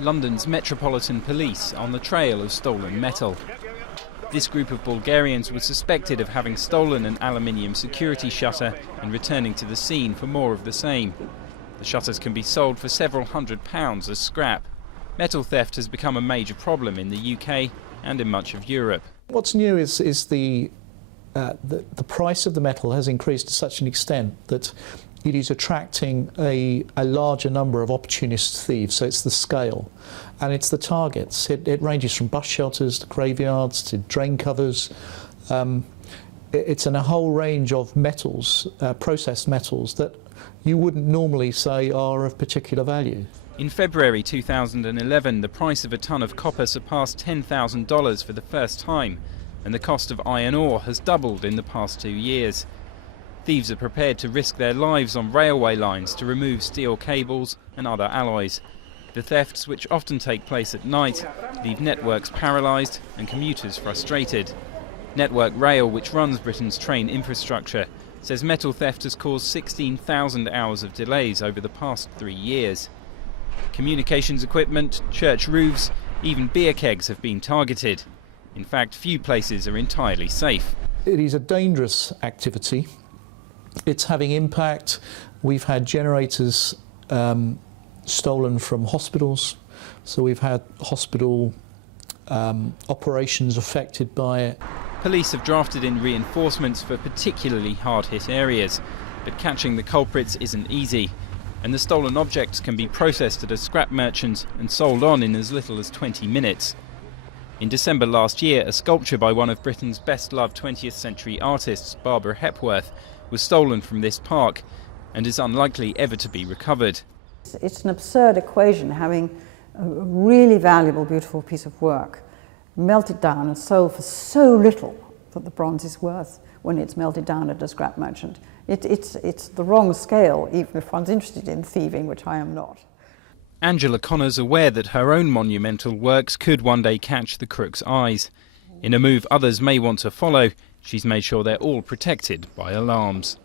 London's Metropolitan Police on the trail of stolen metal. This group of Bulgarians was suspected of having stolen an aluminium security shutter and returning to the scene for more of the same. The shutters can be sold for several £100s as scrap. Metal theft has become a major problem in the UK and in much of Europe. What's new is the price of the metal has increased to such an extent that it is attracting a larger number of opportunist thieves. So it's the scale and it's the targets. It ranges from bus shelters to graveyards to drain covers. It's in a whole range of metals, processed metals, that you wouldn't normally say are of particular value. In February 2011, the price of a tonne of copper surpassed $10,000 for the first time, and the cost of iron ore has doubled in the past 2 years. Thieves are prepared to risk their lives on railway lines to remove steel cables and other alloys. The thefts, which often take place at night, leave networks paralysed and commuters frustrated. Network Rail, which runs Britain's train infrastructure, says metal theft has caused 16,000 hours of delays over the past 3 years. Communications equipment, church roofs, even beer kegs have been targeted. In fact, few places are entirely safe. It is a dangerous activity. It's having impact. We've had generators stolen from hospitals, so we've had hospital operations affected by it. Police have drafted in reinforcements for particularly hard-hit areas, but catching the culprits isn't easy, and the stolen objects can be processed at a scrap merchant and sold on in as little as 20 minutes. In December last year, a sculpture by one of Britain's best-loved 20th century artists, Barbara Hepworth, was stolen from this park and is unlikely ever to be recovered. It's an absurd equation, having a really valuable, beautiful piece of work melted down and sold for so little that the bronze is worth when it's melted down at a scrap merchant. It's the wrong scale, even if one's interested in thieving, which I am not. Angela Connor's aware that her own monumental works could one day catch the crook's eyes. In a move others may want to follow, she's made sure they're all protected by alarms.